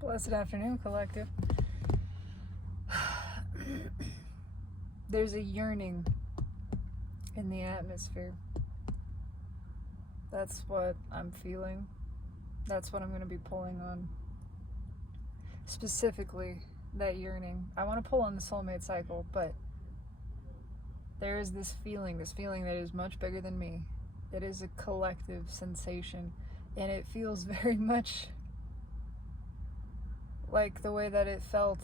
Blessed afternoon, collective. There's a yearning in the atmosphere. That's what I'm feeling. That's what I'm going to be pulling on. Specifically, that yearning. I want to pull on the soulmate cycle, but there is this feeling that is much bigger than me. It is a collective sensation, and it feels very much like the way that it felt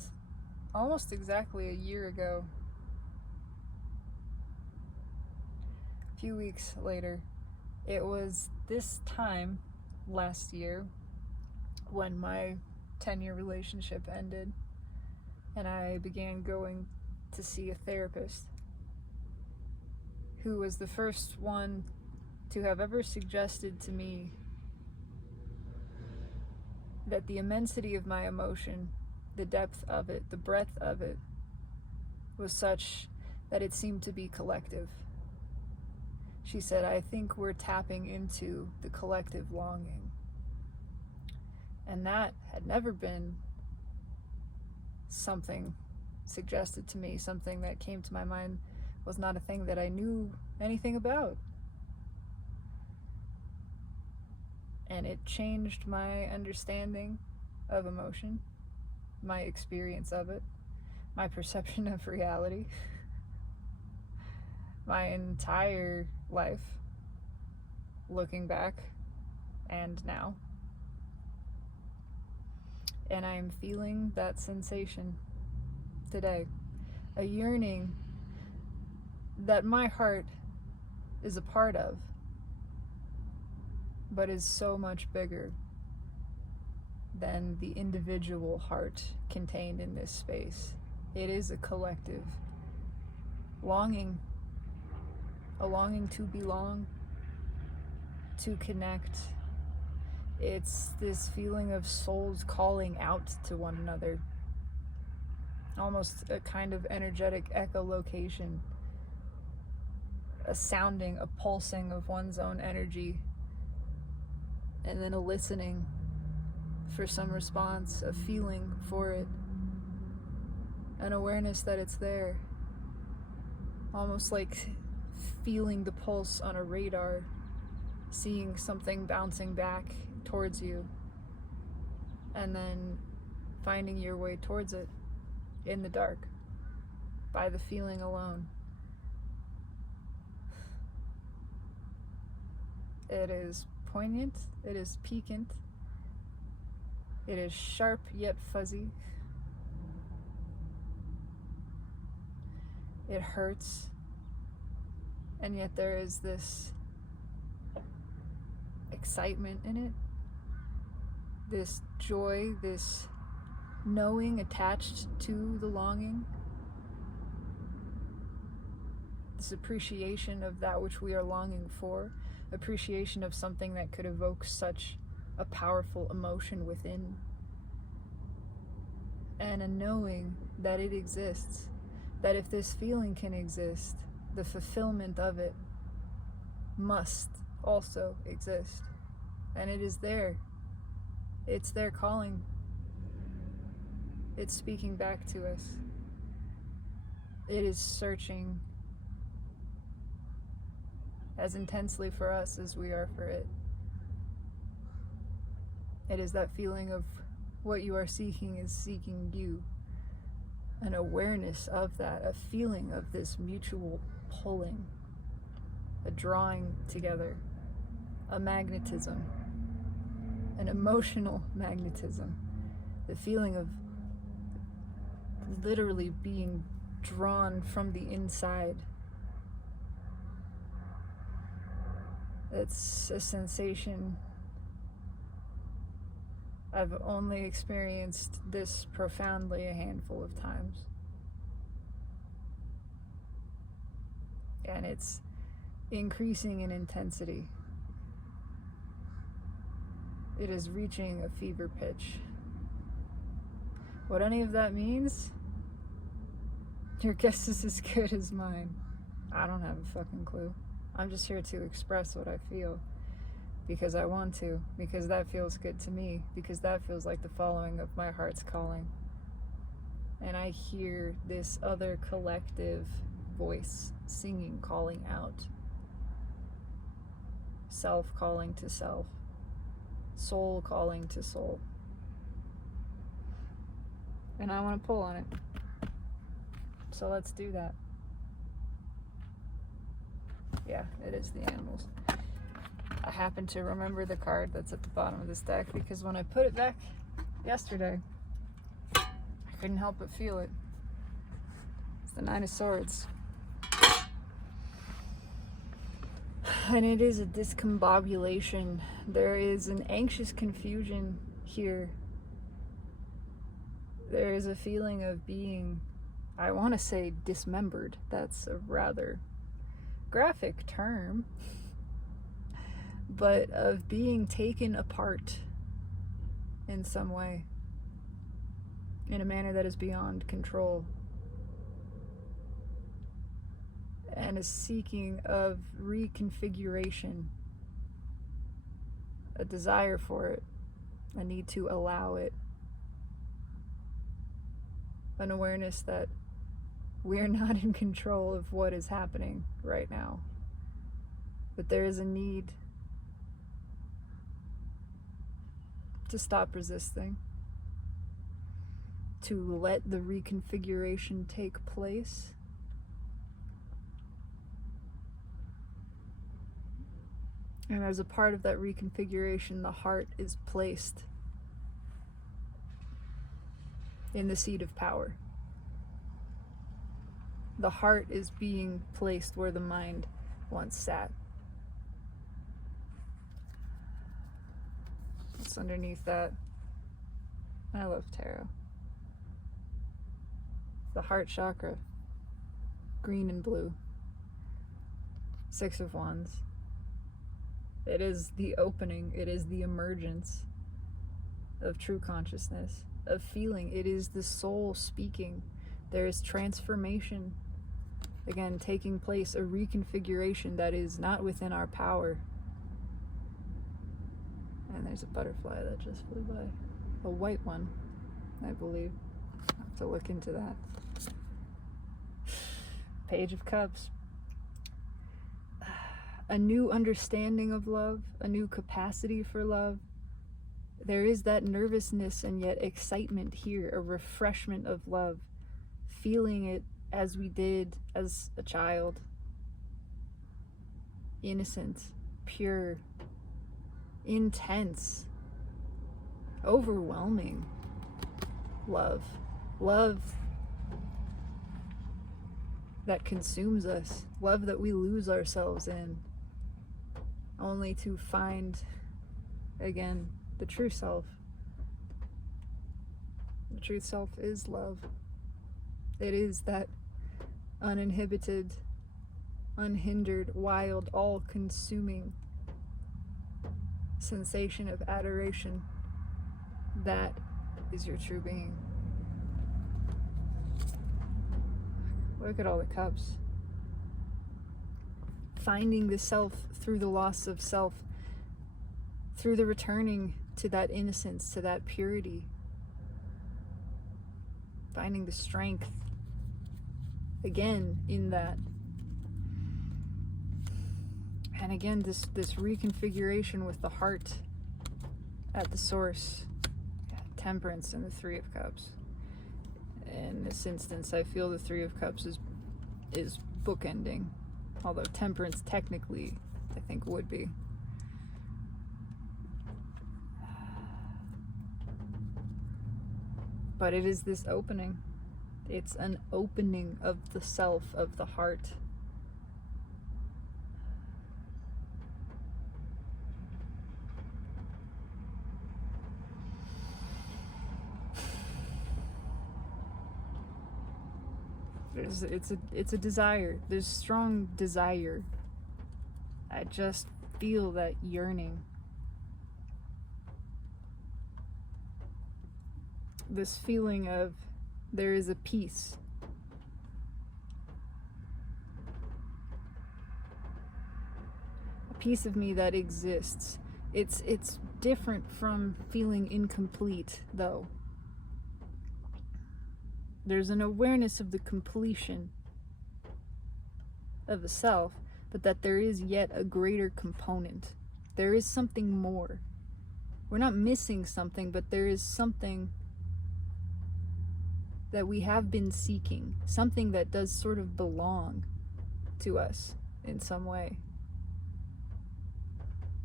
almost exactly a year ago. A few weeks later, it was this time last year when my 10-year relationship ended and I began going to see a therapist who was the first one to have ever suggested to me that the immensity of my emotion, the depth of it, the breadth of it, was such that it seemed to be collective. She said, I think we're tapping into the collective longing. And that had never been something suggested to me, something that came to my mind was not a thing that I knew anything about. And it changed my understanding of emotion, my experience of it, my perception of reality, my entire life, looking back and now. And I am feeling that sensation today, a yearning that my heart is a part of, but is so much bigger than the individual heart contained in this space. It is a collective longing, a longing to belong, to connect. It's this feeling of souls calling out to one another, almost a kind of energetic echolocation, a sounding, a pulsing of one's own energy, and then a listening for some response, a feeling for it, an awareness that it's there, almost like feeling the pulse on a radar, seeing something bouncing back towards you, and then finding your way towards it in the dark by the feeling alone. It is poignant, it is piquant, it is sharp yet fuzzy. It hurts, and yet there is this excitement in it, this joy, this knowing attached to the longing, this appreciation of that which we are longing for, appreciation of something that could evoke such a powerful emotion within, and a knowing that it exists, that if this feeling can exist, the fulfillment of it must also exist. And it is there. It's there calling. It's speaking back to us. It is searching as intensely for us as we are for it. It is that feeling of what you are seeking is seeking you. An awareness of that, a feeling of this mutual pulling, a drawing together, a magnetism, an emotional magnetism, the feeling of literally being drawn from the inside. It's a sensation I've only experienced this profoundly a handful of times. And it's increasing in intensity. It is reaching a fever pitch. What any of that means, your guess is as good as mine. I don't have a fucking clue. I'm just here to express what I feel. because I want to, because that feels good to me, because that feels like the following of my heart's calling. And I hear this other collective voice singing, calling out. Self calling to self. Soul calling to soul. And I want to pull on it. So let's do that. Yeah, it is the animals. I happen to remember the card that's at the bottom of this deck because when I put it back yesterday, I couldn't help but feel it. It's the Nine of Swords. And it is a discombobulation. There is an anxious confusion here. There is a feeling of being, I want to say dismembered. That's a rather graphic term. But of being taken apart in some way, in a manner that is beyond control, and a seeking of reconfiguration, a desire for it, a need to allow it, an awareness that we're not in control of what is happening right now, but there is a need to stop resisting, to let the reconfiguration take place. And as a part of that reconfiguration, the heart is placed in the seat of power. The heart is being placed where the mind once sat. What's underneath that? I love tarot. The heart chakra, green and blue. Six of Wands. It is the opening, it is the emergence of true consciousness, of feeling. It is the soul speaking. There is transformation, again, taking place, a reconfiguration that is not within our power. And there's a butterfly that just flew by. A white one, I believe. I'll have to look into that. Page of Cups. A new understanding of love, a new capacity for love. There is that nervousness and yet excitement here, a refreshment of love. Feeling it as we did as a child. Innocent, pure, intense, overwhelming love. Love that consumes us. Love that we lose ourselves in, only to find, again, the true self. The true self is love. It is that uninhibited, unhindered, wild, all-consuming sensation of adoration. That is your true being. Look at all the cups. Finding the self through the loss of self, through the returning to that innocence, to that purity. Finding the strength, again, in that. And again, this reconfiguration with the heart at the source. Temperance and the Three of Cups. In this instance, I feel the Three of Cups is bookending. Although Temperance technically, I think, would be. But it is this opening. It's an opening of the self, of the heart. It's a desire. There's strong desire. I just feel that yearning. This feeling of there is a peace. A piece of me that exists It's different from feeling incomplete, though. There's an awareness of the completion of the self, but that there is yet a greater component. There is something more. We're not missing something, but there is something that we have been seeking, something that does sort of belong to us in some way.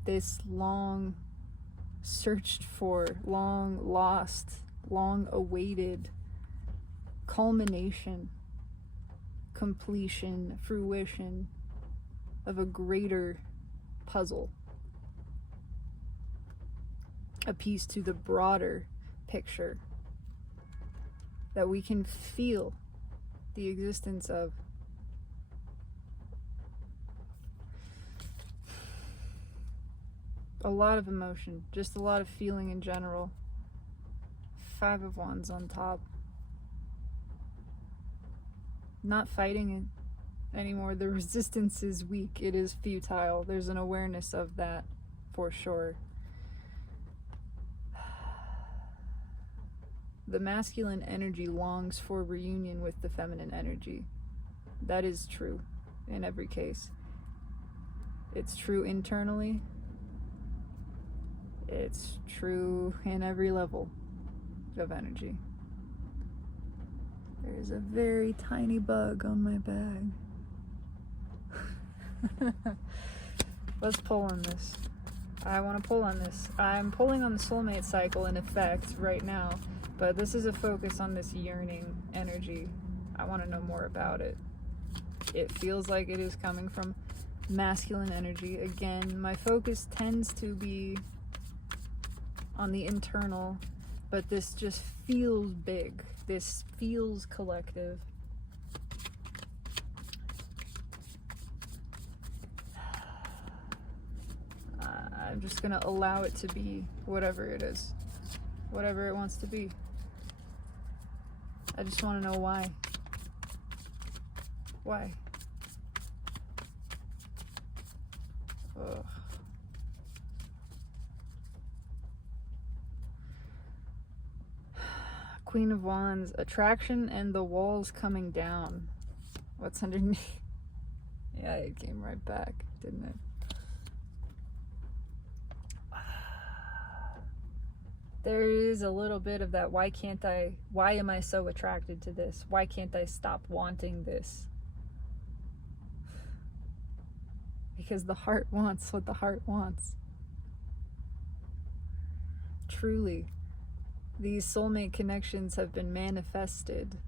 This long searched for, long lost, long awaited culmination, completion, fruition of a greater puzzle, a piece to the broader picture that we can feel the existence of. A lot of emotion, just a lot of feeling in general. 5 of Wands on top. Not fighting it anymore. The resistance is weak. It is futile. There's an awareness of that for sure. The masculine energy longs for reunion with the feminine energy. That is true in every case. It's true internally. It's true in every level of energy. There's a very tiny bug on my bag. Let's pull on this. I want to pull on this. I'm pulling on the soulmate cycle in effect right now, but this is a focus on this yearning energy. I want to know more about it. It feels like it is coming from masculine energy. Again, my focus tends to be on the internal, but this just feels big. This feels collective. I'm just gonna allow it to be whatever it is, whatever it wants to be. I just want to know why. Why? Ugh. Queen of Wands, attraction and the walls coming down. What's underneath? Yeah, it came right back, didn't it? There is a little bit of that, why am I so attracted to this? Why can't I stop wanting this? Because the heart wants what the heart wants. Truly. These soulmate connections have been manifested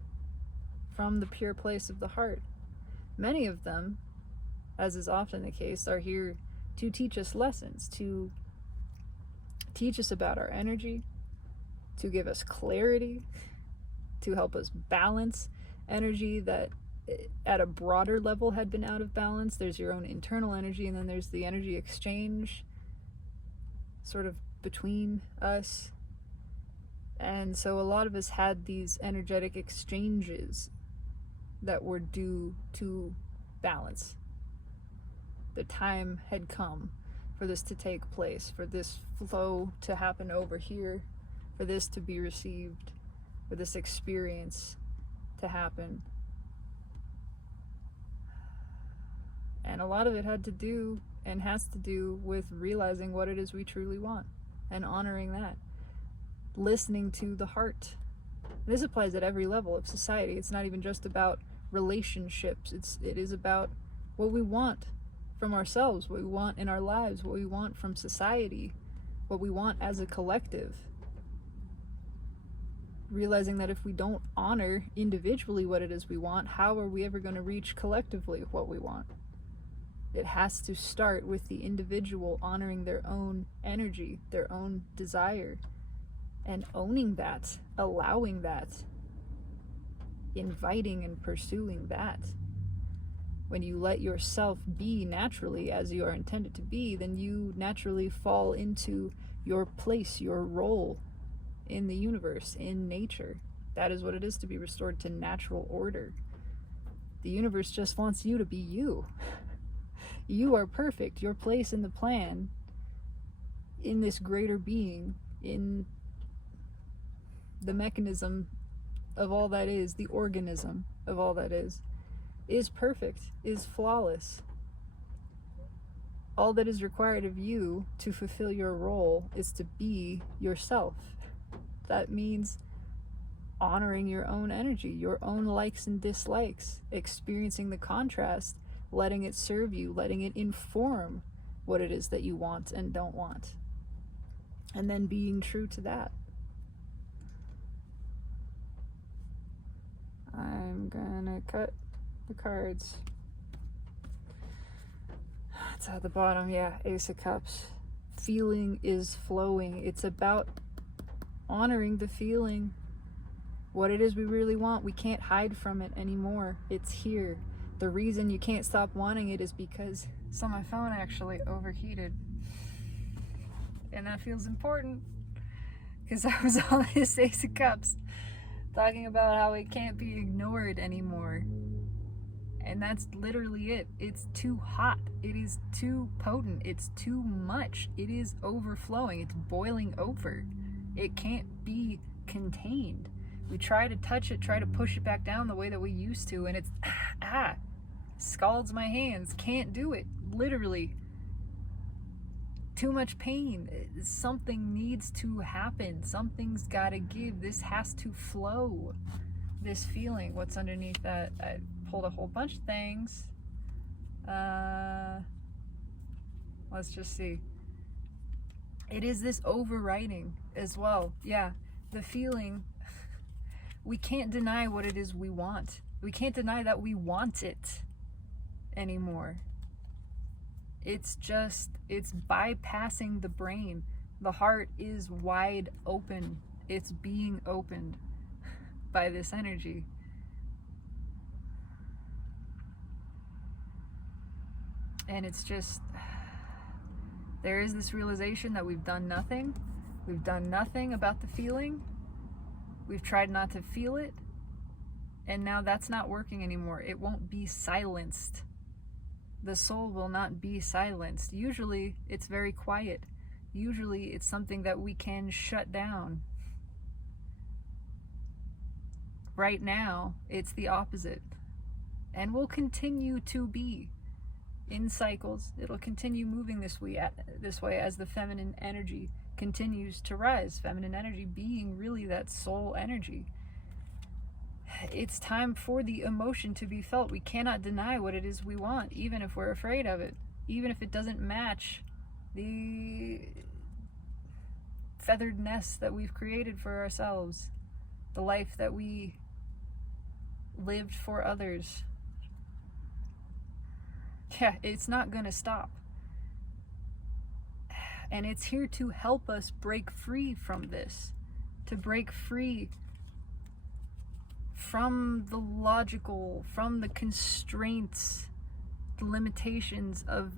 from the pure place of the heart. Many of them, as is often the case, are here to teach us lessons, to teach us about our energy, to give us clarity, to help us balance energy that at a broader level had been out of balance. There's your own internal energy, and then there's the energy exchange sort of between us. And so a lot of us had these energetic exchanges that were due to balance. The time had come for this to take place, for this flow to happen over here, for this to be received, for this experience to happen. And a lot of it had to do and has to do with realizing what it is we truly want and honoring that. Listening to the heart. This applies at every level of society. It's not even just about relationships. It is about what we want from ourselves, what we want in our lives, what we want from society, what we want as a collective. Realizing that if we don't honor individually what it is we want, how are we ever going to reach collectively what we want? It has to start with the individual honoring their own energy, their own desire, and owning that, allowing that, inviting and pursuing that. When you let yourself be naturally as you are intended to be, then you naturally fall into your place, your role in the universe, in nature. That is what it is to be restored to natural order. The universe just wants you to be you. You are perfect. Your place in the plan in this greater being, in the mechanism of all that is, the organism of all that is perfect, is flawless. All that is required of you to fulfill your role is to be yourself. That means honoring your own energy, your own likes and dislikes, experiencing the contrast, letting it serve you, letting it inform what it is that you want and don't want, and then being true to that. I'm gonna cut the cards. It's at the bottom, yeah, Ace of Cups. Feeling is flowing. It's about honoring the feeling. What it is we really want, we can't hide from it anymore. It's here. The reason you can't stop wanting it is because my phone actually overheated. And that feels important, because I was on this Ace of Cups talking about how it can't be ignored anymore. And that's literally it. It's too hot. It is too potent. It's too much. It is overflowing. It's boiling over. It can't be contained. We try to touch it, try to push it back down the way that we used to, and it's scalds my hands. Can't do it. Literally. Too much pain. Something needs to happen. Something's gotta give. This has to flow. This feeling. What's underneath that? I pulled a whole bunch of things. Let's just see. It is this overriding as well. Yeah, the feeling. We can't deny what it is we want. We can't deny that we want it anymore. It's bypassing the brain. The heart is wide open. It's being opened by this energy. And it's just, there is this realization that we've done nothing. We've done nothing about the feeling. We've tried not to feel it. And now that's not working anymore. It won't be silenced. The soul will not be silenced. Usually it's very quiet. Usually it's something that we can shut down. Right now, it's the opposite. And will continue to be. In cycles, it'll continue moving this way as the feminine energy continues to rise. Feminine energy being really that soul energy. It's time for the emotion to be felt. We cannot deny what it is we want, even if we're afraid of it, even if it doesn't match the feathered nest that we've created for ourselves, the life that we lived for others. Yeah, it's not gonna stop. And it's here to help us break free from this, to break free from the logical, from the constraints, the limitations of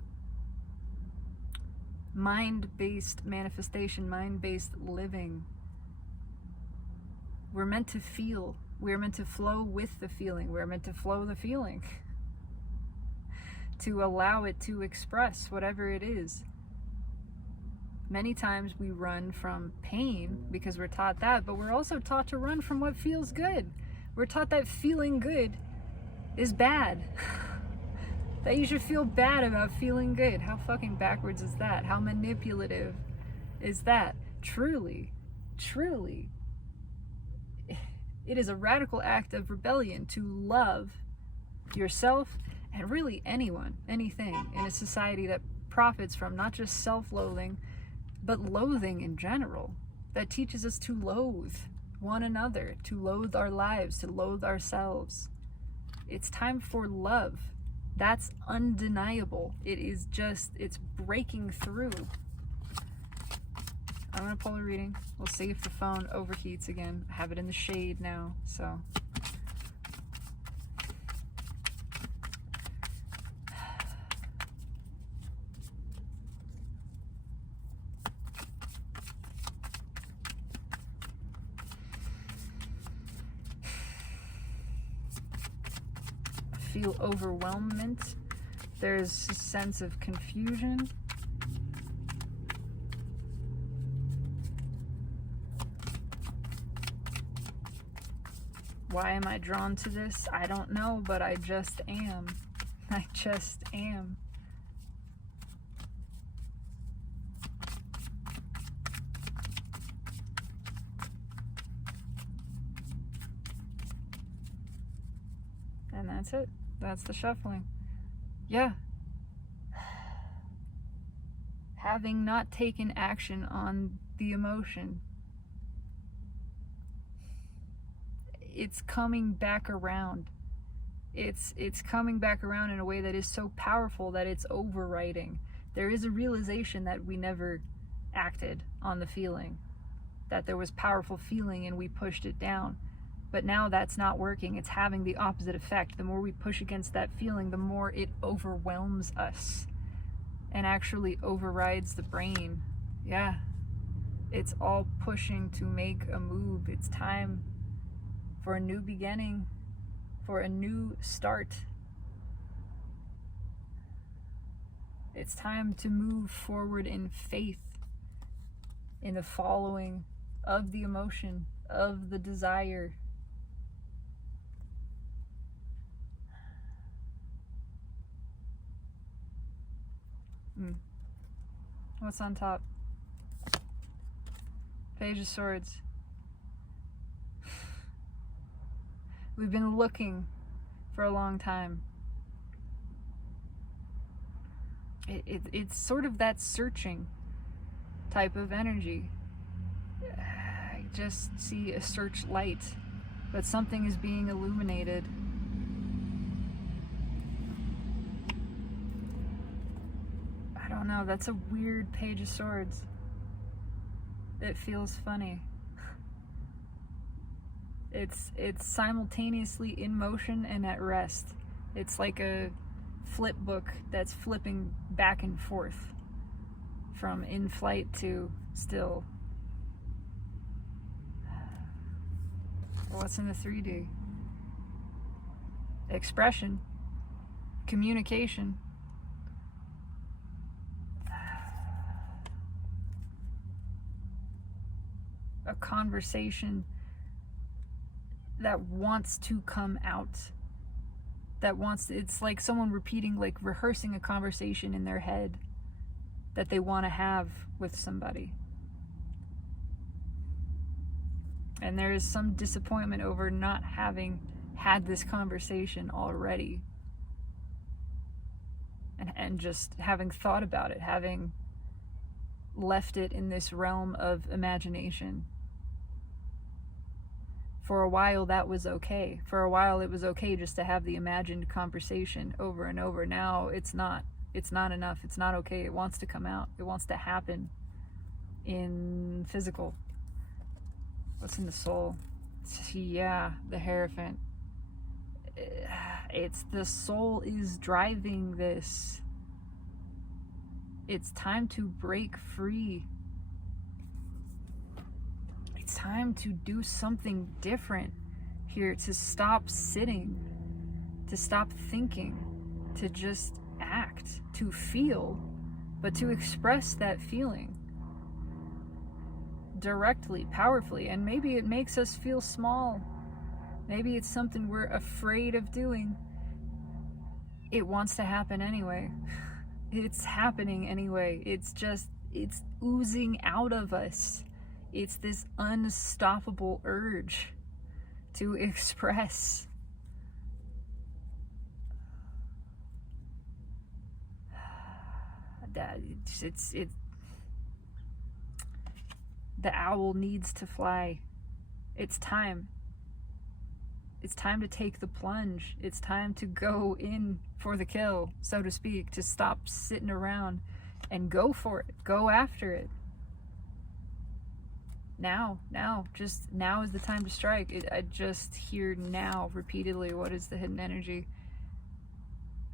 mind-based manifestation, mind-based living. We're meant to feel. We're meant to flow with the feeling. We're meant to flow the feeling. To allow it to express whatever it is. Many times we run from pain because we're taught that, but we're also taught to run from what feels good. We're taught that feeling good is bad. That you should feel bad about feeling good. How fucking backwards is that? How manipulative is that? Truly, truly, it is a radical act of rebellion to love yourself and really anyone, anything in a society that profits from not just self-loathing, but loathing in general, that teaches us to loathe one another, to loathe our lives, to loathe ourselves. It's time for love. That's undeniable. It is just, it's breaking through. I'm gonna pull a reading. We'll see if the phone overheats again. I have it in the shade now, so. Feel overwhelmment. There's a sense of confusion. Why am I drawn to this? I don't know, but I just am. I just am. And that's it. That's the shuffling. Yeah. Having not taken action on the emotion, it's coming back around. It's coming back around in a way that is so powerful that it's overriding. There is a realization that we never acted on the feeling, that there was powerful feeling and we pushed it down. But now that's not working. It's having the opposite effect. The more we push against that feeling, the more it overwhelms us and actually overrides the brain. Yeah. It's all pushing to make a move. It's time for a new beginning, for a new start. It's time to move forward in faith, in the following of the emotion, of the desire. What's on top? Page of Swords. We've been looking for a long time. It's sort of that searching type of energy. I just see a searchlight, but something is being illuminated. I don't know, that's a weird Page of Swords. It feels funny. It's simultaneously in motion and at rest. It's like a flip book that's flipping back and forth from in flight to still. What's in the 3D? Expression, communication. A conversation that wants to come out, that wants to, it's like someone repeating, like rehearsing a conversation in their head that they want to have with somebody, and there is some disappointment over not having had this conversation already, and just having thought about it, having left it in this realm of imagination. For a while that was okay. For a while it was okay just to have the imagined conversation over and over. Now it's not. It's not enough. It's not okay. It wants to come out. It wants to happen in physical. What's in the soul? Yeah, the Hierophant. It's the soul is driving this. It's time to break free. It's time to do something different here, to stop sitting, to stop thinking, to just act, to feel, but to express that feeling directly, powerfully. And maybe it makes us feel small. Maybe it's something we're afraid of doing. It wants to happen anyway. It's happening anyway. It's oozing out of us. It's this unstoppable urge to express. The owl needs to fly. It's time. It's time to take the plunge. It's time to go in for the kill, so to speak, to stop sitting around and go for it. Go after it. Now, just now is the time to strike. I just hear now repeatedly. What is the hidden energy?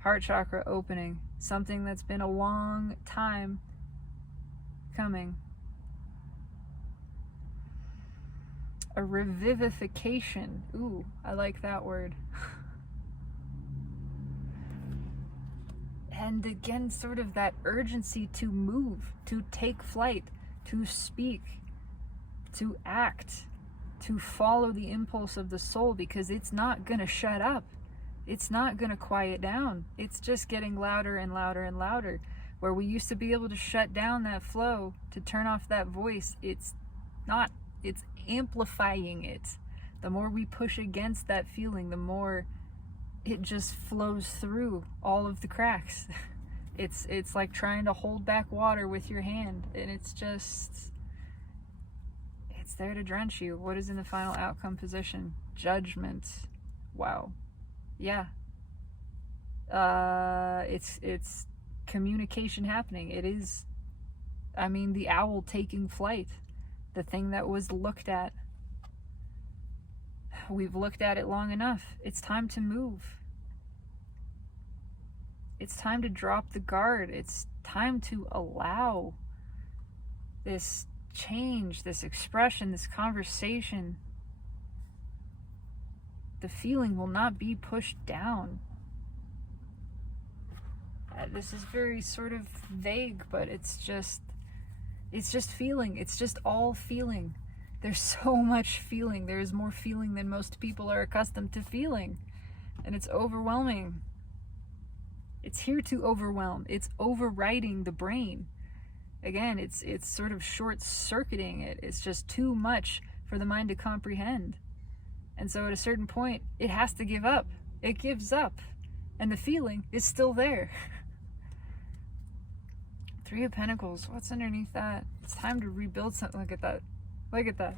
Heart chakra opening. Something that's been a long time coming. A revivification. Ooh, I like that word. And again, sort of that urgency to move, to take flight, to speak, to act, to follow the impulse of the soul, because it's not going to shut up. It's not going to quiet down. It's just getting louder and louder and louder. Where we used to be able to shut down that flow, to turn off that voice, it's not, it's amplifying it. The more we push against that feeling, the more it just flows through all of the cracks. It's like trying to hold back water with your hand, and it's there to drench you. What is in the final outcome position? Judgment. Wow. Yeah. It's communication happening. It is, I mean, the owl taking flight. The thing that was looked at. We've looked at it long enough. It's time to move. It's time to drop the guard. It's time to allow this change, this expression, this conversation. The feeling will not be pushed down. This is very sort of vague, but it's just feeling. It's just all feeling. There's so much feeling. There's more feeling than most people are accustomed to feeling. And it's overwhelming. It's here to overwhelm. It's overriding the brain. Again, it's sort of short-circuiting it. It's just too much for the mind to comprehend. And so at a certain point, it has to give up. It gives up. And the feeling is still there. Three of Pentacles. What's underneath that? It's time to rebuild something. Look at that. Look at that.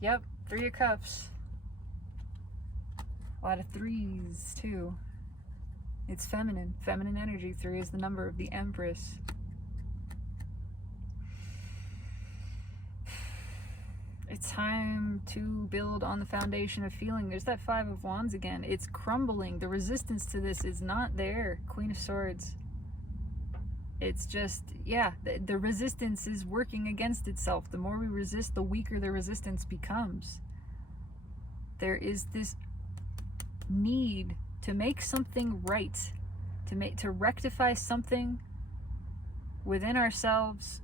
Yep. Three of Cups. A lot of threes, too. It's feminine. Feminine energy. 3 is the number of the Empress. It's time to build on the foundation of feeling. There's that 5 of Wands again. It's crumbling. The resistance to this is not there. Queen of Swords. It's just, yeah, the resistance is working against itself. The more we resist, the weaker the resistance becomes. There is this need to make something right, to rectify something within ourselves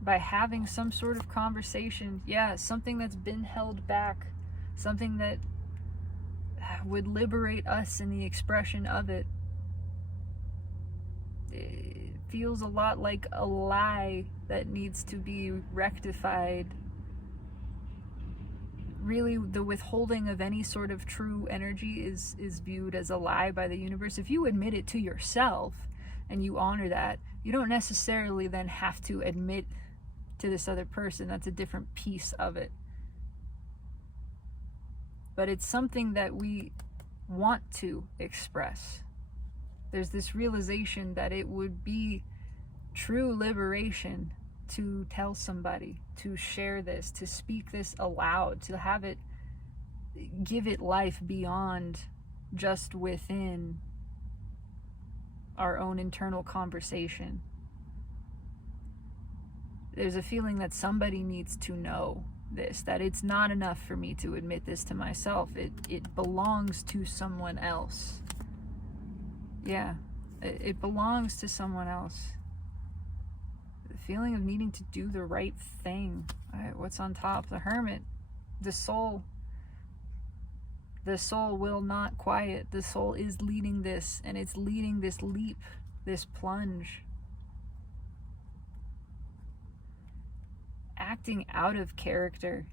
by having some sort of conversation. Yeah, something that's been held back, something that would liberate us in the expression of it. It feels a lot like a lie that needs to be rectified. Really, the withholding of any sort of true energy is viewed as a lie by the universe. If you admit it to yourself and you honor that, you don't necessarily then have to admit to this other person. That's a different piece of it. But it's something that we want to express. There's this realization that it would be true liberation to tell somebody, to share this, to speak this aloud, to have it, give it life beyond just within our own internal conversation. There's a feeling that somebody needs to know this, that it's not enough for me to admit this to myself. It belongs to someone else. Yeah, it belongs to someone else. The feeling of needing to do the right thing. All right, what's on top? The Hermit. The soul. The soul will not quiet. The soul is leading this, and it's leading this leap, this plunge. Acting out of character.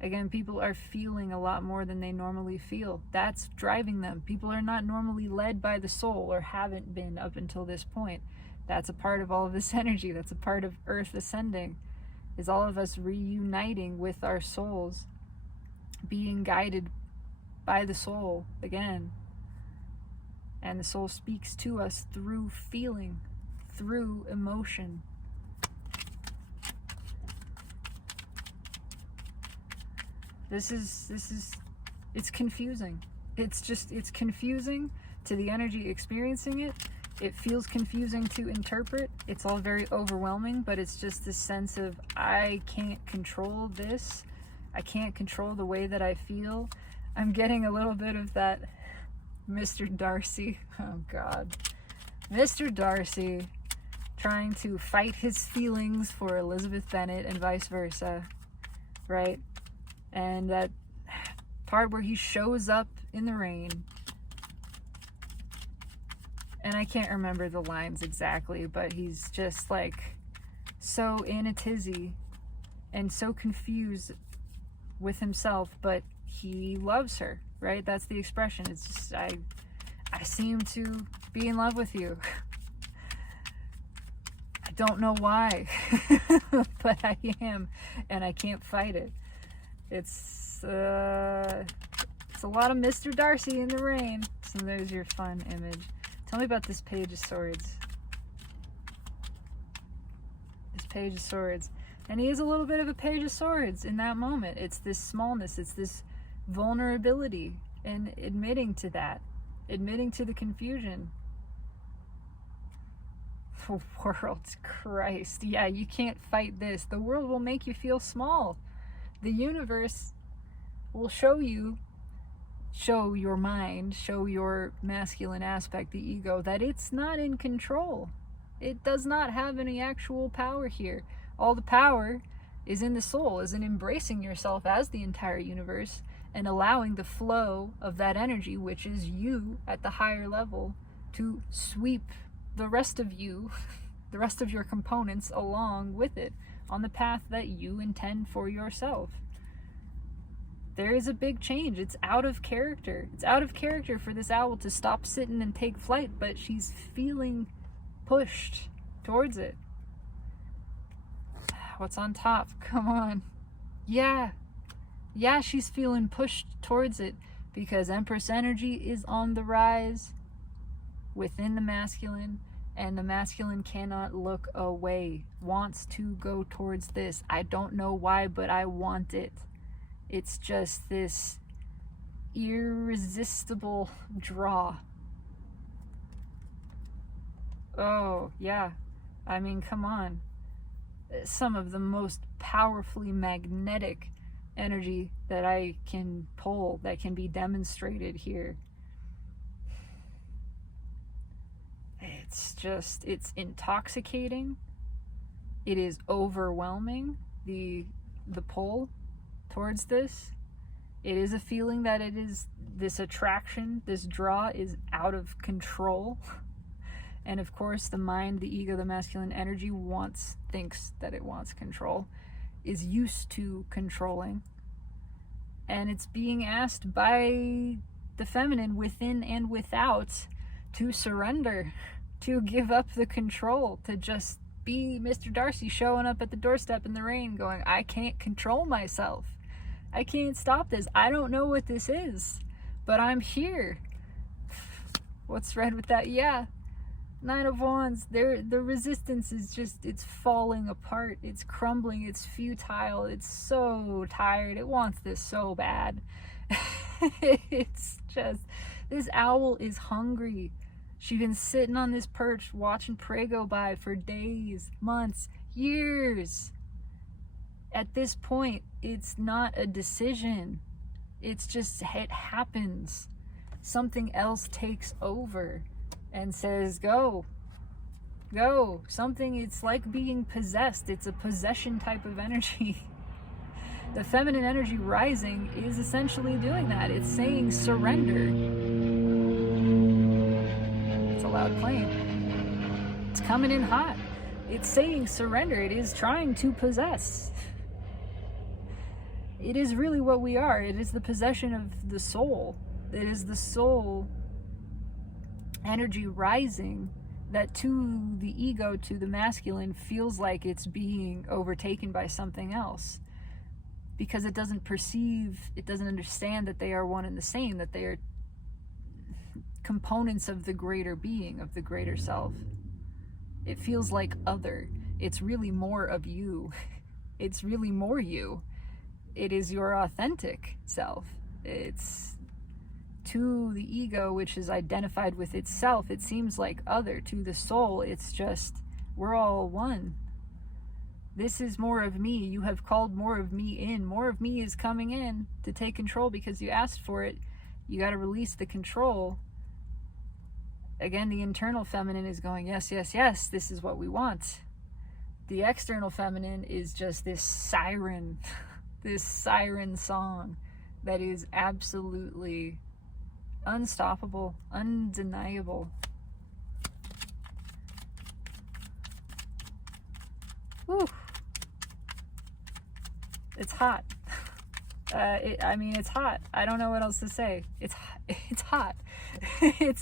Again, people are feeling a lot more than they normally feel. That's driving them. People are not normally led by the soul, or haven't been up until this point. That's a part of all of this energy. That's a part of Earth ascending, is all of us reuniting with our souls, being guided by the soul again. And the soul speaks to us through feeling, through emotion. This is, it's confusing. It's confusing to the energy experiencing it. It feels confusing to interpret. It's all very overwhelming, but it's just this sense of, I can't control this. I can't control the way that I feel. I'm getting a little bit of that Mr. Darcy. Oh God. Mr. Darcy trying to fight his feelings for Elizabeth Bennet and vice versa, right? And that part where he shows up in the rain, and I can't remember the lines exactly, but he's just like so in a tizzy and so confused with himself, but he loves her, right? That's the expression. It's just, I seem to be in love with you. I don't know why, but I am, and I can't fight it. It's a lot of Mr. Darcy in the rain. So there's your fun image. Tell me about this Page of Swords. This Page of Swords. And he is a little bit of a Page of Swords in that moment. It's this smallness. It's this vulnerability. And admitting to that. Admitting to the confusion. The world. Christ. Yeah, you can't fight this. The world will make you feel small. The universe will show your mind, show your masculine aspect, the ego, that it's not in control. It does not have any actual power here. All the power is in the soul, is in embracing yourself as the entire universe and allowing the flow of that energy, which is you at the higher level, to sweep the rest of you, the rest of your components along with it on the path that you intend for yourself. There is a big change. It's out of character. It's out of character for this owl to stop sitting and take flight, but she's feeling pushed towards it. What's on top? Come on. Yeah, she's feeling pushed towards it because Empress energy is on the rise within the masculine, and the masculine cannot look away, wants to go towards this. I don't know why, but I want it. It's just this irresistible draw. Oh, yeah. I mean, come on. Some of the most powerfully magnetic energy that I can pull, that can be demonstrated here. It's intoxicating. It is overwhelming, the pull towards this. It is a feeling that it is, this attraction, this draw is out of control. And of course, the mind, the ego, the masculine energy thinks that it wants control, is used to controlling. And it's being asked by the feminine within and without to surrender, to give up the control, to just be Mr. Darcy showing up at the doorstep in the rain going, I can't control myself. I can't stop this. I don't know what this is, but I'm here. What's red with that? Yeah. Nine of Wands. The resistance is just, it's falling apart. It's crumbling. It's futile. It's so tired. It wants this so bad. It's just, this owl is hungry. She's been sitting on this perch watching prey go by for days, months, years. At this point, it's not a decision. It's just, it happens. Something else takes over and says, go. Something, it's like being possessed. It's a possession type of energy. The feminine energy rising is essentially doing that. It's saying surrender. It's a loud plane. It's coming in hot. It's saying surrender. It is trying to possess. It is really what we are. It is the possession of the soul. It is the soul energy rising that to the ego, to the masculine, feels like it's being overtaken by something else. Because it doesn't perceive, it doesn't understand that they are one and the same, that they are components of the greater being, of the greater self. It feels like other. It's really more of you. It's really more you. It is your authentic self. It's to the ego, which is identified with itself, it seems like other. To the soul, it's just, we're all one. This is more of me. You have called more of me in. More of me is coming in to take control because you asked for it. You got to release the control Again, the internal feminine is going, yes, yes, yes, this is what we want. The external feminine is just this siren, this siren song that is absolutely unstoppable, undeniable. Whew. It's hot. I mean, it's hot. I don't know what else to say. It's hot. I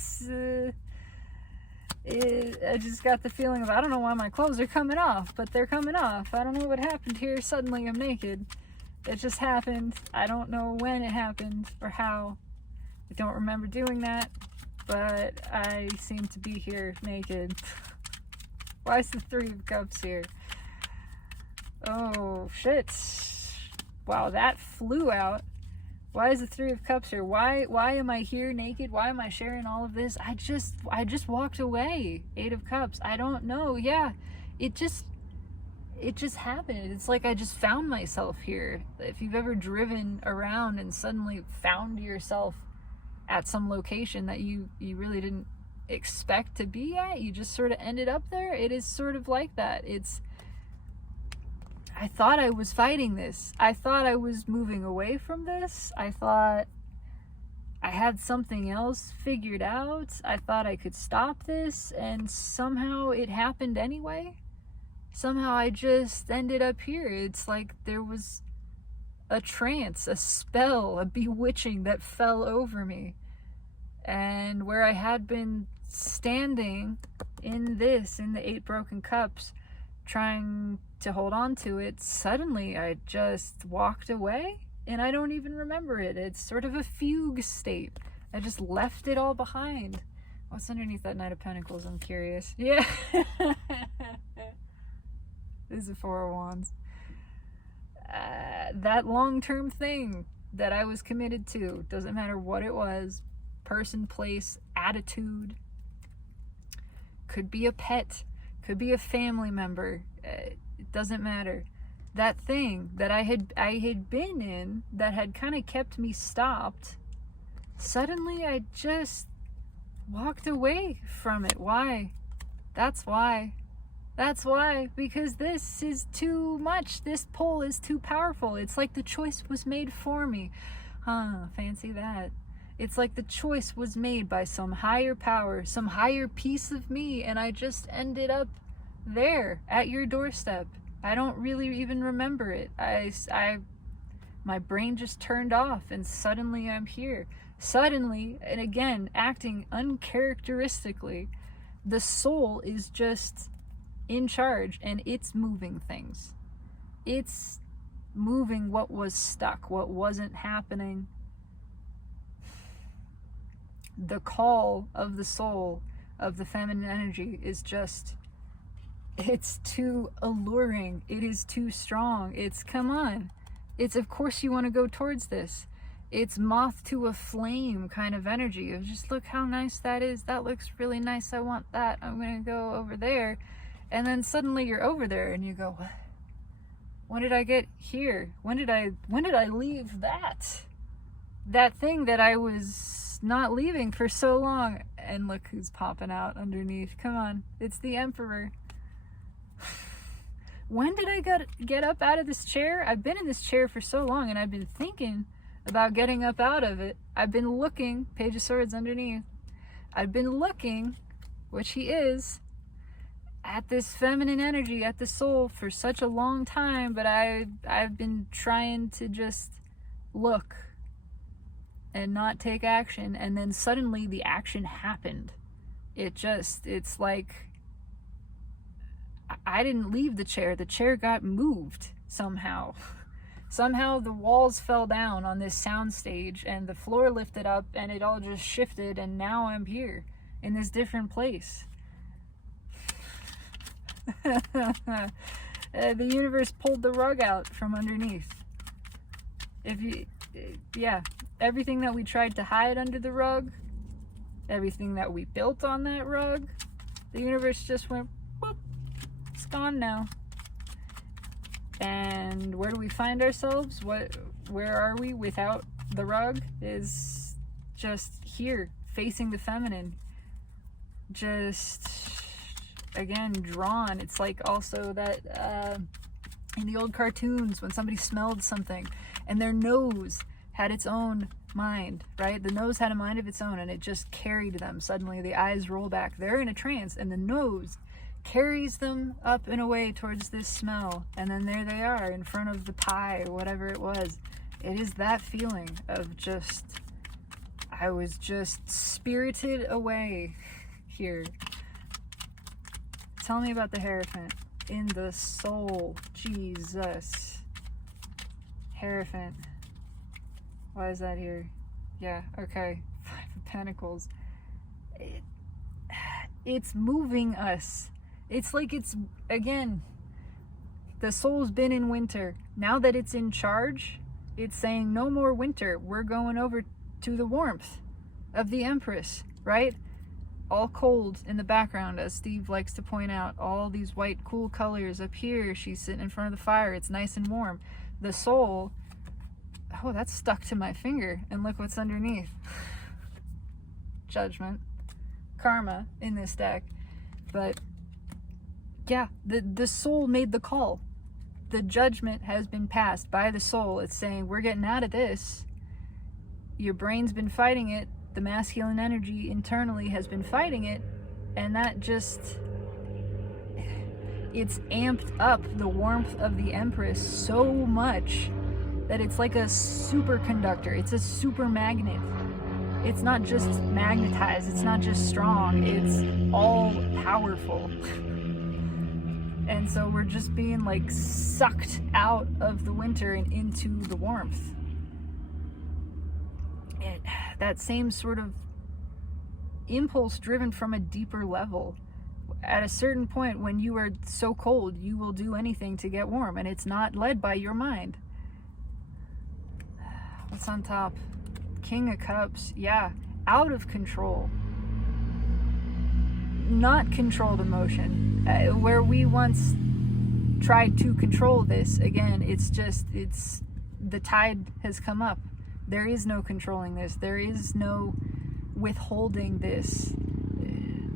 just got the feeling of, I don't know why my clothes are coming off, but they're coming off. I don't know what happened here. Suddenly I'm naked. It just happened. I don't know when it happened or how. I don't remember doing that, but I seem to be here naked. Why is the Three of Cups here? Oh, shit. Wow, that flew out. Why is the Three of Cups here? Why am I here naked? Why am I sharing all of this? I just walked away. Eight of Cups. I don't know. Yeah, it just happened. It's like I just found myself here. If you've ever driven around and suddenly found yourself at some location that you really didn't expect to be at, you just sort of ended up there. It is sort of like that. I thought I was fighting this. I thought I was moving away from this. I thought I had something else figured out. I thought I could stop this, and somehow it happened anyway. Somehow I just ended up here. It's like there was a trance, a spell, a bewitching that fell over me. And where I had been standing in the Eight Broken Cups, trying to hold on to it, suddenly I just walked away, and I don't even remember it. It's sort of a fugue state. I just left it all behind. What's underneath that Knight of Pentacles? I'm curious. Yeah. This is a Four of Wands. That long-term thing that I was committed to, doesn't matter what it was, person, place, attitude, could be a pet, could be a family member, it doesn't matter. That thing that I had been in that had kind of kept me stopped, suddenly I just walked away from it. Why? That's why. Because this is too much. This pull is too powerful. It's like the choice was made for me. Fancy that. It's like the choice was made by some higher power, some higher piece of me, and I just ended up there at your doorstep. I don't really even remember it. My brain just turned off, and suddenly I'm here. Suddenly, and again, acting uncharacteristically, the soul is just in charge, and it's moving things. It's moving what was stuck, what wasn't happening. The call of the soul, of the feminine energy, is just, it's too alluring. It is too strong. It's, come on. It's, of course you want to go towards this. It's moth to a flame kind of energy of just, look how nice that is. That looks really nice. I want that. I'm going to go over there. And then suddenly you're over there and you go, what? When did I get here? When did I leave that? That thing that I was not leaving for so long. And look who's popping out underneath. Come on. It's the Emperor. When did I get up out of this chair? I've been in this chair for so long, and I've been thinking about getting up out of it. I've been looking, Page of Swords underneath. I've been looking, which he is, at this feminine energy, at the soul for such a long time, but I've been trying to just look and not take action, and then suddenly the action happened. It's like I didn't leave the chair got moved somehow. Somehow the walls fell down on this soundstage, and the floor lifted up, and it all just shifted, and now I'm here in this different place. The universe pulled the rug out from underneath. Everything that we tried to hide under the rug, everything that we built on that rug, the universe just went, whoop, it's gone now. And where do we find ourselves? Where are we without the rug? Is just here, facing the feminine. just, again, drawn. It's like also that in the old cartoons when somebody smelled something and their nose had its own mind, right? The nose had a mind of its own and it just carried them. Suddenly the eyes roll back. They're in a trance and the nose carries them up and away towards this smell. And then there they are in front of the pie or whatever it was. It is that feeling of just, I was just spirited away here. Tell me about the Hierophant. In the soul. Jesus. Hierophant. Why is that here? Yeah, okay. 5 of Pentacles. It's moving us. It's like it's, again, the soul's been in winter. Now that it's in charge, it's saying no more winter. We're going over to the warmth of the Empress, right? All cold in the background, as Steve likes to point out. All these white cool colors up here. She's sitting in front of the fire. It's nice and warm. The soul, oh, that's stuck to my finger. And look what's underneath. Judgment. Karma in this deck. But yeah, the soul made the call. The judgment has been passed by the soul. It's saying, we're getting out of this. Your brain's been fighting it. The masculine energy internally has been fighting it. And that just, it's amped up the warmth of the Empress so much that it's like a superconductor. It's a super magnet. It's not just magnetized. It's not just strong. It's all powerful. And so we're just being like sucked out of the winter and into the warmth. And that same sort of impulse driven from a deeper level. At a certain point when you are so cold, you will do anything to get warm, and it's not led by your mind. What's on top? King of Cups. Yeah, out of control. Not controlled emotion. Where we once tried to control this, again, it's the tide has come up. There is no controlling this. There is no withholding this,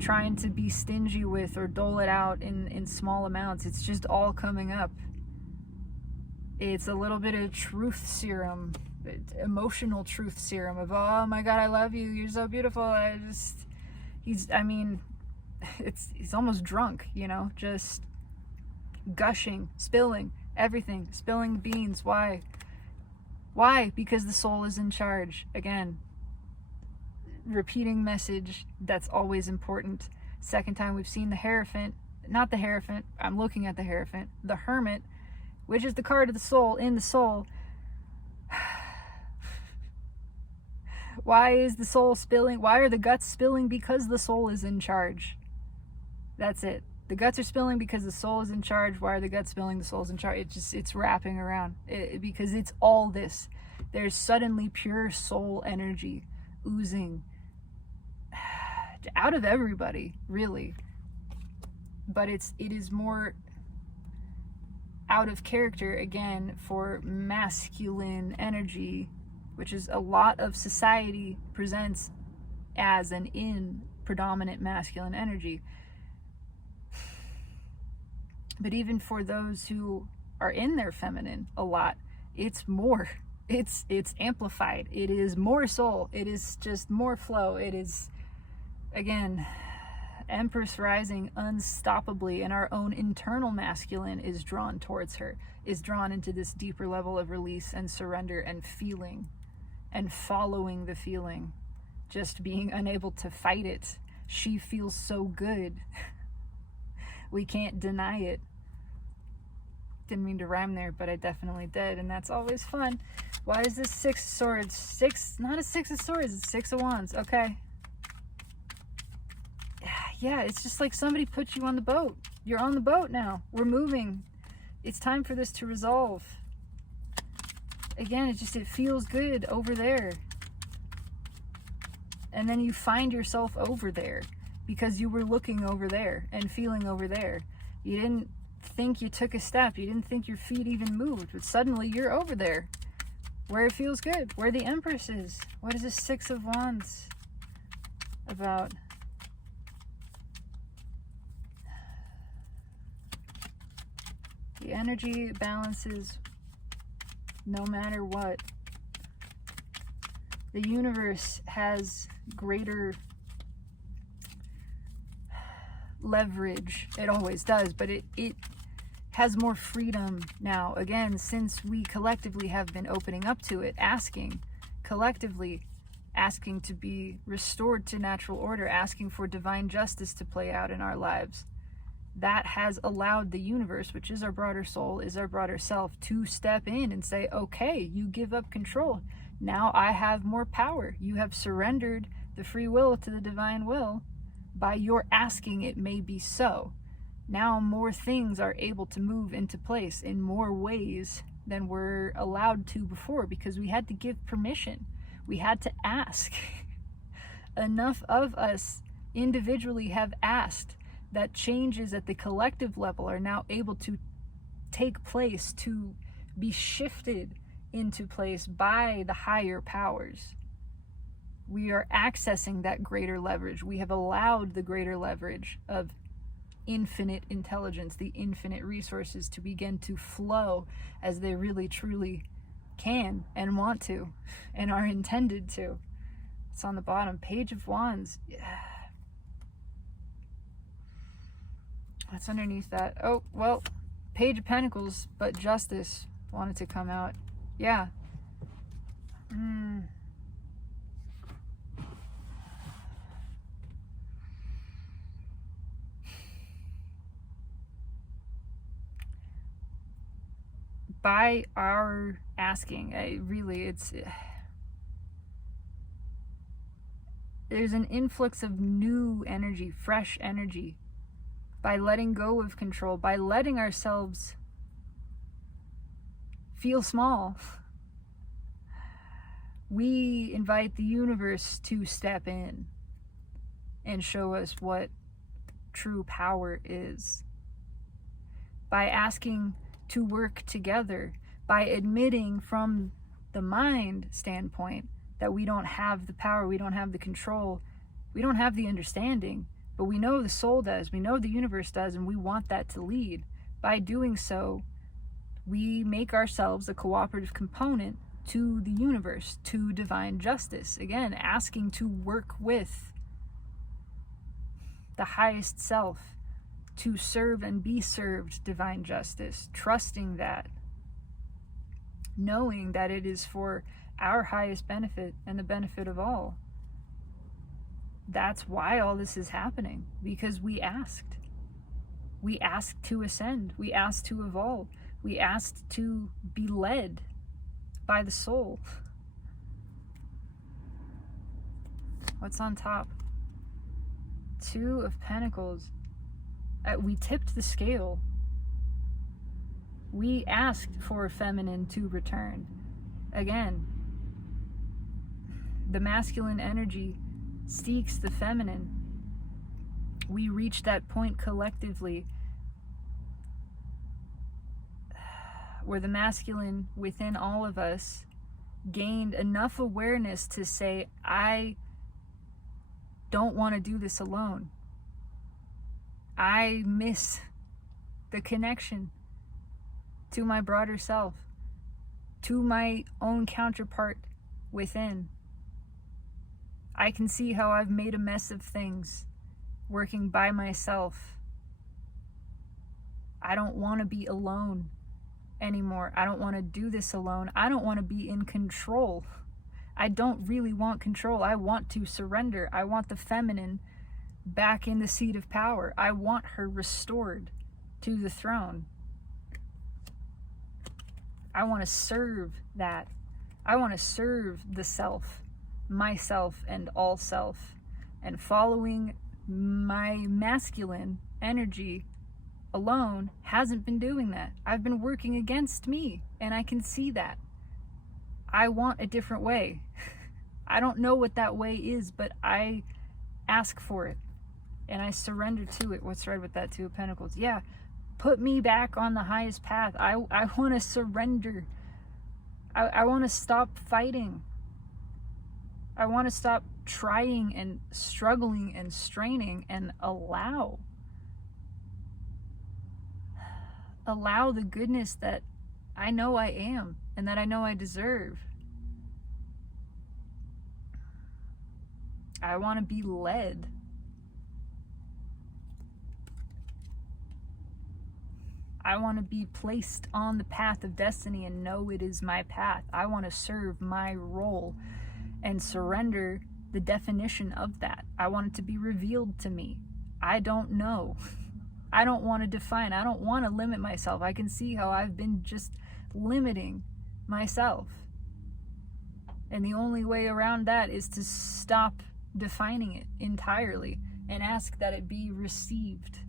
trying to be stingy with or dole it out in small amounts. It's just all coming up. It's a little bit of truth serum, emotional truth serum of, oh my God, I love you. You're so beautiful. He's almost drunk, you know, just gushing, spilling everything, spilling the beans. Why? Because the soul is in charge. Again, repeating message that's always important. Second time we've seen the Hierophant, not the Hierophant, I'm looking at the Hierophant, the Hermit, which is the card of the soul in the soul. Why is the soul spilling? Why are the guts spilling? Because the soul is in charge. That's it. The guts are spilling because the soul is in charge. Why are the guts spilling? The soul's in charge. It's wrapping around. Because it's all this. There's suddenly pure soul energy oozing out of everybody, really. But it is more out of character, again, for masculine energy, which is a lot of society presents as an in predominant masculine energy. But even for those who are in their feminine a lot, it's more. It's amplified. It is more soul. It is just more flow. It is, again, Empress rising unstoppably, and our own internal masculine is drawn towards her, is drawn into this deeper level of release and surrender and feeling and following the feeling, just being unable to fight it. She feels so good. We can't deny it. Didn't mean to rhyme there, but I definitely did, and that's always fun. Why is this 6 of Swords? 6, not a 6 of Swords, it's 6 of Wands. Okay. Yeah, it's just like somebody put you on the boat. You're on the boat now. We're moving. It's time for this to resolve. Again, it feels good over there. And then you find yourself over there because you were looking over there and feeling over there. You didn't think you took a step. You didn't think your feet even moved. But suddenly you're over there where it feels good, where the Empress is. What is this 6 of Wands about? The energy balances no matter what. The universe has greater leverage. It always does, but it has more freedom now. Again, since we collectively have been opening up to it, collectively asking to be restored to natural order, asking for divine justice to play out in our lives. That has allowed the universe, which is our broader soul, is our broader self, to step in and say, okay, you give up control. Now I have more power. You have surrendered the free will to the divine will. By your asking, it may be so. Now more things are able to move into place in more ways than were allowed to before, because we had to give permission. We had to ask. Enough of us individually have asked that changes at the collective level are now able to take place, to be shifted into place by the higher powers. We are accessing that greater leverage. We have allowed the greater leverage of infinite intelligence, the infinite resources, to begin to flow as they really truly can and want to and are intended to. It's on the bottom. Page of Wands. Yeah. What's underneath that? Oh, well, Page of Pentacles, but Justice wanted to come out. Yeah. By our asking, there's an influx of new energy, fresh energy, by letting go of control, by letting ourselves feel small. We invite the universe to step in and show us what true power is. By asking to work together, by admitting from the mind standpoint that we don't have the power, we don't have the control, we don't have the understanding, but we know the soul does, we know the universe does, and we want that to lead. By doing so, we make ourselves a cooperative component to the universe, to divine justice. Again, asking to work with the highest self to serve and be served divine justice, trusting that, knowing that it is for our highest benefit and the benefit of all. That's why all this is happening, because we asked. We asked to ascend. We asked to evolve. We asked to be led by the soul. What's on top? Two of Pentacles. We tipped the scale. We asked for feminine to return. Again, the masculine energy seeks the feminine. We reached that point collectively where the masculine within all of us gained enough awareness to say, I don't want to do this alone. I miss the connection to my broader self, to my own counterpart within. I can see how I've made a mess of things working by myself. I don't want to be alone anymore. I don't want to do this alone. I don't want to be in control. I don't really want control. I want to surrender. I want the feminine back in the seat of power. I want her restored to the throne. I want to serve that. I want to serve the self, myself, and all self. And following my masculine energy alone hasn't been doing that. I've been working against me, and I can see that. I want a different way. I don't know what that way is, but I ask for it, and I surrender to it. What's right with that Two of Pentacles? Yeah, put me back on the highest path. I want to surrender. I want to stop fighting. I want to stop trying and struggling and straining and allow allow the goodness that I know I am and that I know I deserve. I want to be led. I want to be placed on the path of destiny and know it is my path. I want to serve my role and surrender the definition of that. I want it to be revealed to me. I don't know. I don't want to define. I don't want to limit myself. I can see how I've been just limiting myself. And the only way around that is to stop defining it entirely and ask that it be received,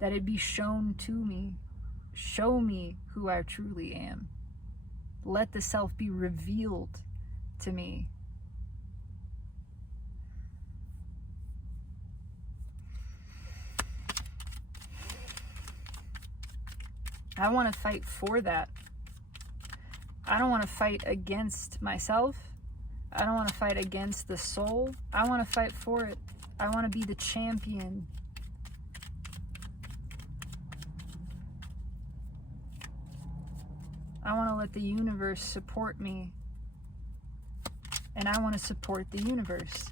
that it be shown to me. Show me who I truly am. Let the self be revealed to me. I want to fight for that. I don't want to fight against myself. I don't want to fight against the soul. I want to fight for it. I want to be the champion. I want to let the universe support me. And I want to support the universe.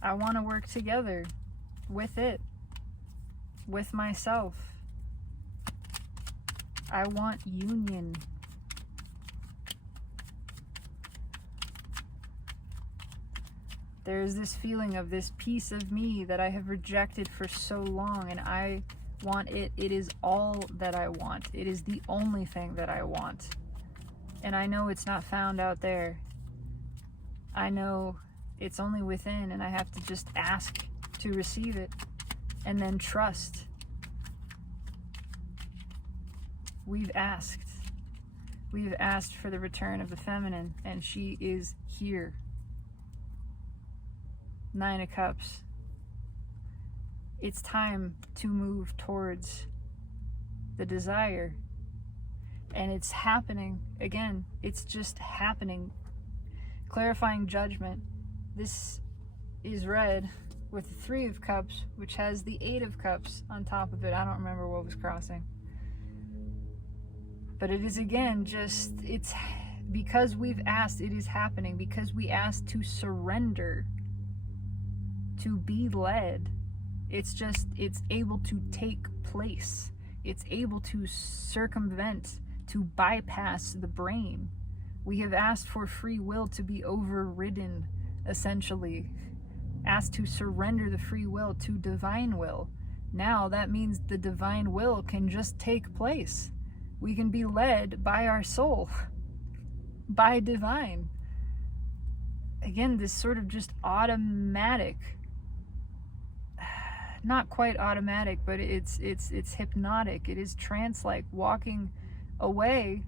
I want to work together with it, with myself. I want union. There's this feeling of this piece of me that I have rejected for so long, and I want it. It is all that I want. It is the only thing that I want. And I know it's not found out there. I know it's only within, and I have to just ask to receive it and then trust. We've asked. We've asked for the return of the feminine, and she is here. 9 of Cups. It's time to move towards the desire. And it's happening. Again, it's just happening. Clarifying judgment. This is read with the 3 of Cups, which has the 8 of Cups on top of it. I don't remember what was crossing. But it is, again, just, it's because we've asked, it is happening. Because we asked to surrender, to be led. It's just, it's able to take place. It's able to circumvent, to bypass the brain. We have asked for free will to be overridden, essentially. Asked to surrender the free will to divine will. Now that means the divine will can just take place. We can be led by our soul, by divine. Again, this sort of just automatic, not quite automatic, but it's hypnotic. It is trance-like, walking away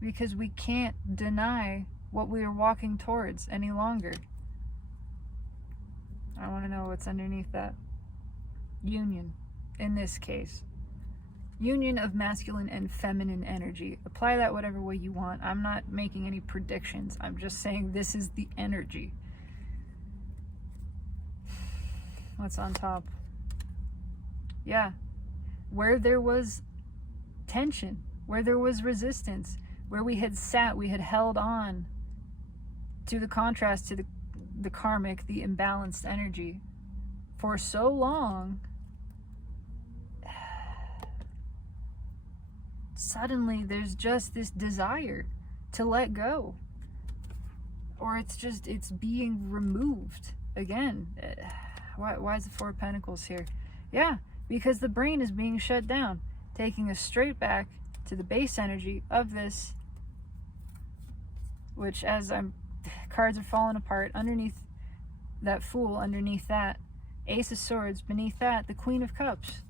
because we can't deny what we are walking towards any longer. I want to know what's underneath that. Union, in this case. Union of masculine and feminine energy. Apply that whatever way you want. I'm not making any predictions. I'm just saying this is the energy. What's on top? Yeah. Where there was tension, where there was resistance, where we had sat, we had held on to the contrast to the karmic, the imbalanced energy for so long, suddenly there's just this desire to let go. Or it's being removed. Again, why is the 4 of Pentacles here? Yeah, because the brain is being shut down, taking us straight back to the base energy of this, which cards are falling apart. Underneath that Fool, underneath that Ace of Swords, beneath that the Queen of Cups.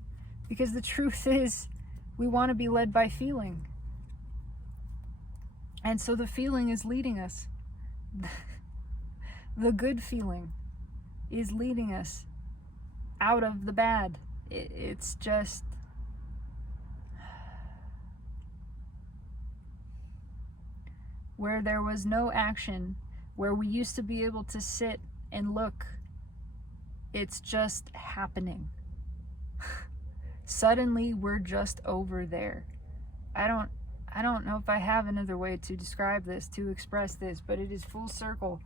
Because the truth is, we want to be led by feeling. And so the feeling is leading us. The good feeling is leading us out of the bad. It's just... where there was no action, where we used to be able to sit and look, it's just happening. Suddenly we're just over there. I don't know if I have another way to describe this, to express this, but it is full circle.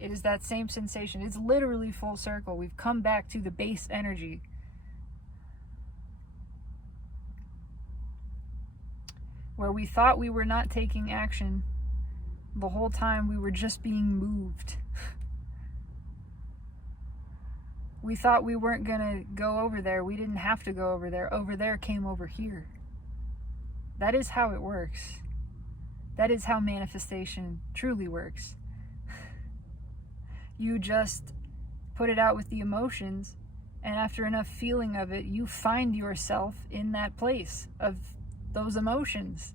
It is that same sensation. It's literally full circle. We've come back to the base energy. Where we thought we were not taking action, the whole time we were just being moved. We thought we weren't going to go over there. We didn't have to go over there. Over there came over here. That is how it works. That is how manifestation truly works. You just put it out with the emotions, and after enough feeling of it, you find yourself in that place of those emotions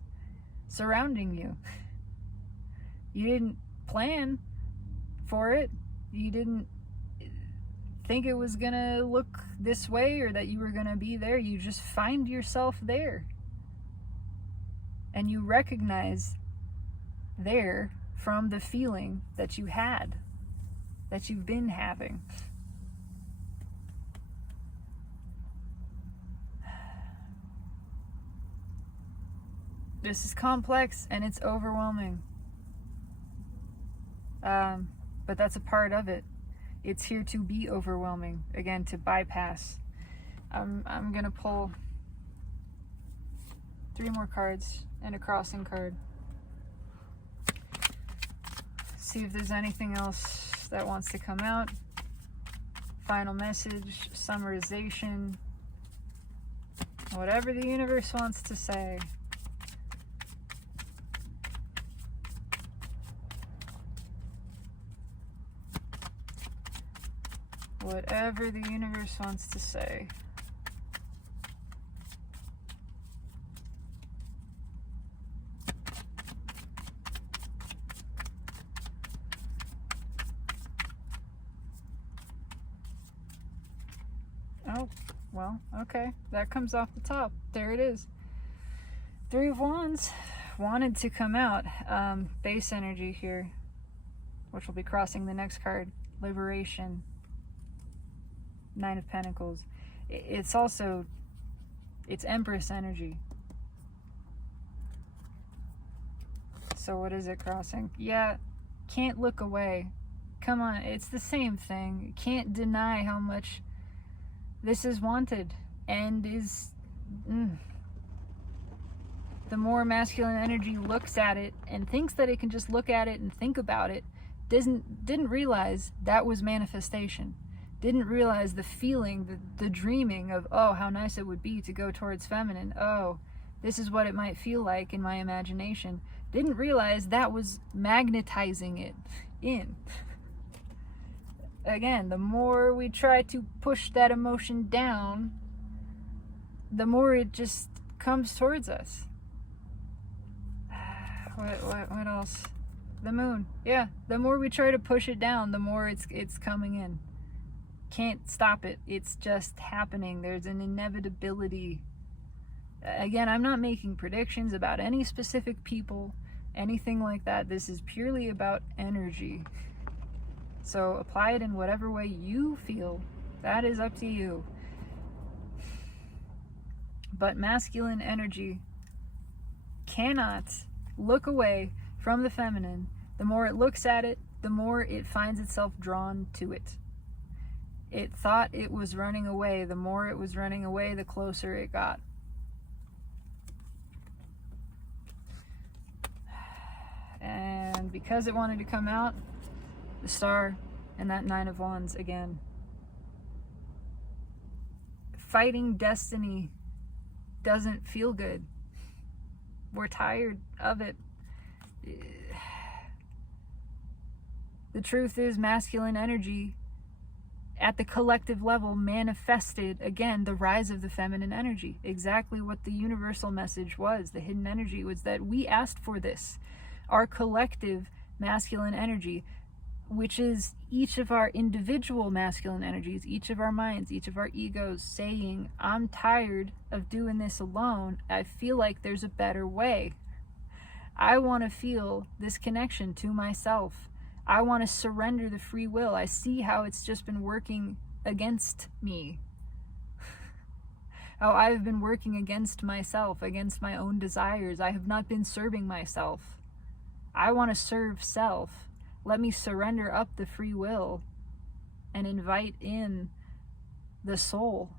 surrounding you. You didn't plan for it. You didn't think it was gonna look this way or that you were gonna be there. You just find yourself there. And you recognize there from the feeling that you had, that you've been having. This is complex and it's overwhelming. But that's a part of it. It's here to be overwhelming, again, to bypass. I'm gonna pull 3 more cards and a crossing card. See if there's anything else that wants to come out. Final message, summarization, whatever the universe wants to say. Whatever the universe wants to say. Oh, well, okay. That comes off the top. There it is. 3 of Wands wanted to come out. Base energy here, which will be crossing the next card. Liberation. 9 of Pentacles. It's also, it's Empress energy. So what is it crossing? Yeah, can't look away. Come on, it's the same thing. Can't deny how much this is wanted and is... The more masculine energy looks at it and thinks that it can just look at it and think about it, didn't realize that was manifestation. Didn't realize the feeling, the dreaming of, oh, how nice it would be to go towards feminine. Oh, this is what it might feel like in my imagination. Didn't realize that was magnetizing it in. Again, the more we try to push that emotion down, the more it just comes towards us. What else? The moon. Yeah, the more we try to push it down, the more it's coming in. Can't stop it. It's just happening. There's an inevitability. Again, I'm not making predictions about any specific people, anything like that. This is purely about energy. So apply it in whatever way you feel. That is up to you. But masculine energy cannot look away from the feminine. The more it looks at it, the more it finds itself drawn to it. It thought it was running away. The more it was running away, the closer it got. And because it wanted to come out, the Star and that 9 of Wands again. Fighting destiny doesn't feel good. We're tired of it. The truth is, masculine energy at the collective level manifested, again, the rise of the feminine energy. Exactly what the universal message was. The hidden energy was that we asked for this. Our collective masculine energy, which is each of our individual masculine energies, each of our minds, each of our egos saying, I'm tired of doing this alone. I feel like there's a better way. I want to feel this connection to myself. I want to surrender the free will. I see how it's just been working against me. how I have been working against myself, against my own desires. I have not been serving myself. I want to serve self. Let me surrender up the free will and invite in the soul,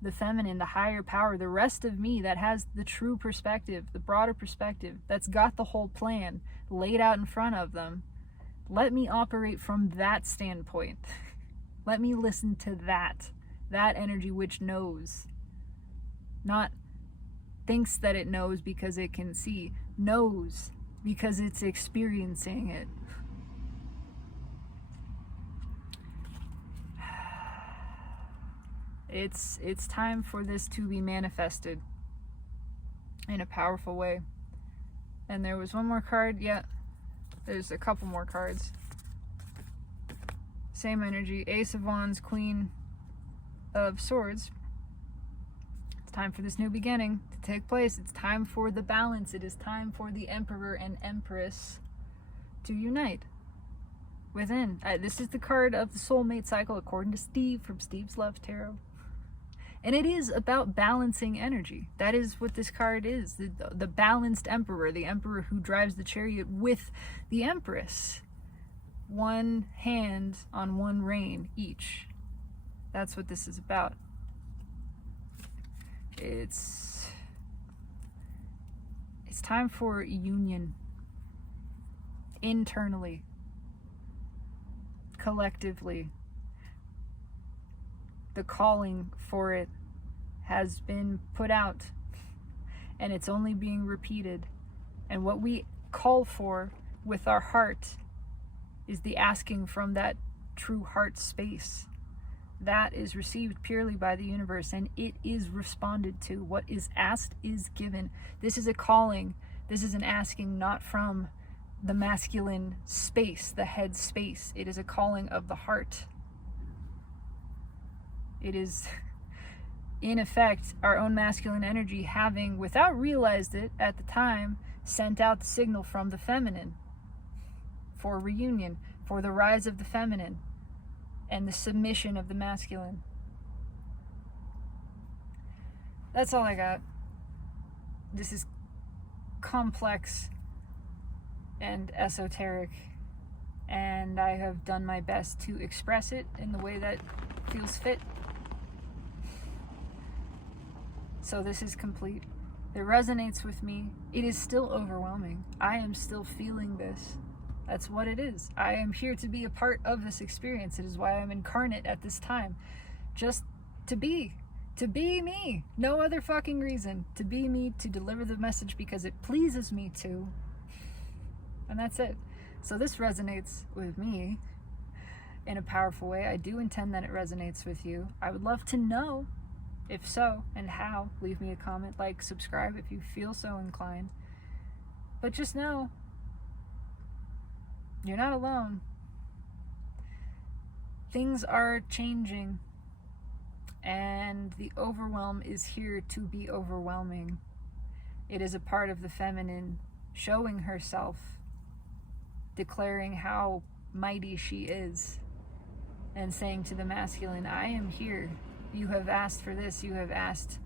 the feminine, the higher power, the rest of me that has the true perspective, the broader perspective, that's got the whole plan laid out in front of them. Let me operate from that standpoint. Let me listen to that energy which knows. Not thinks that it knows because it can see, knows because it's experiencing it. It's time for this to be manifested in a powerful way. And there was one more card. Yeah, there's a couple more cards. Same energy. Ace of Wands, Queen of Swords. It's time for this new beginning to take place. It's time for the balance. It is time for the Emperor and Empress to unite within. This is the card of the soulmate cycle according to Steve from Steve's Love Tarot. And it is about balancing energy. That is what this card is. The balanced emperor, the emperor who drives the chariot with the empress. One hand on one rein each. That's what this is about. It's time for union. Internally. Collectively. The calling for it has been put out, and it's only being repeated. And what we call for with our heart is the asking from that true heart space. That is received purely by the universe, and it is responded to. What is asked is given. This is a calling. This is an asking not from the masculine space, the head space. It is a calling of the heart. It is, in effect, our own masculine energy having, without realized it at the time, sent out the signal from the feminine for reunion, for the rise of the feminine and the submission of the masculine. That's all I got. This is complex and esoteric, and I have done my best to express it in the way that feels fit. So this is complete. It resonates with me. It is still overwhelming. I am still feeling this. That's what it is. I am here to be a part of this experience. It is why I'm incarnate at this time. Just to be me. No other fucking reason. To be me, to deliver the message because it pleases me to. And that's it. So this resonates with me in a powerful way. I do intend that it resonates with you. I would love to know if so and how. Leave me a comment, like, subscribe if you feel so inclined. But just know, you're not alone. Things are changing, and the overwhelm is here to be overwhelming. It is a part of the feminine showing herself, declaring how mighty she is, and saying to the masculine, I am here. You have asked for this. You have asked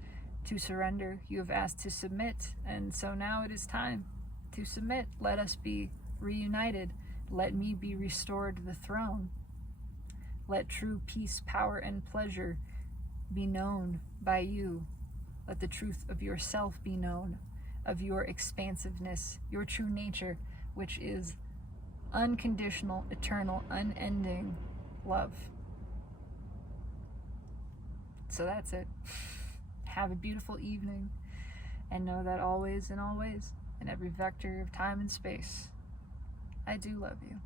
to surrender. You have asked to submit. And so now it is time to submit. Let us be reunited. Let me be restored to the throne. Let true peace, power, and pleasure be known by you. Let the truth of yourself be known, of your expansiveness, your true nature, which is unconditional, eternal, unending love. So that's it. Have a beautiful evening, and know that always and always, in every vector of time and space, I do love you.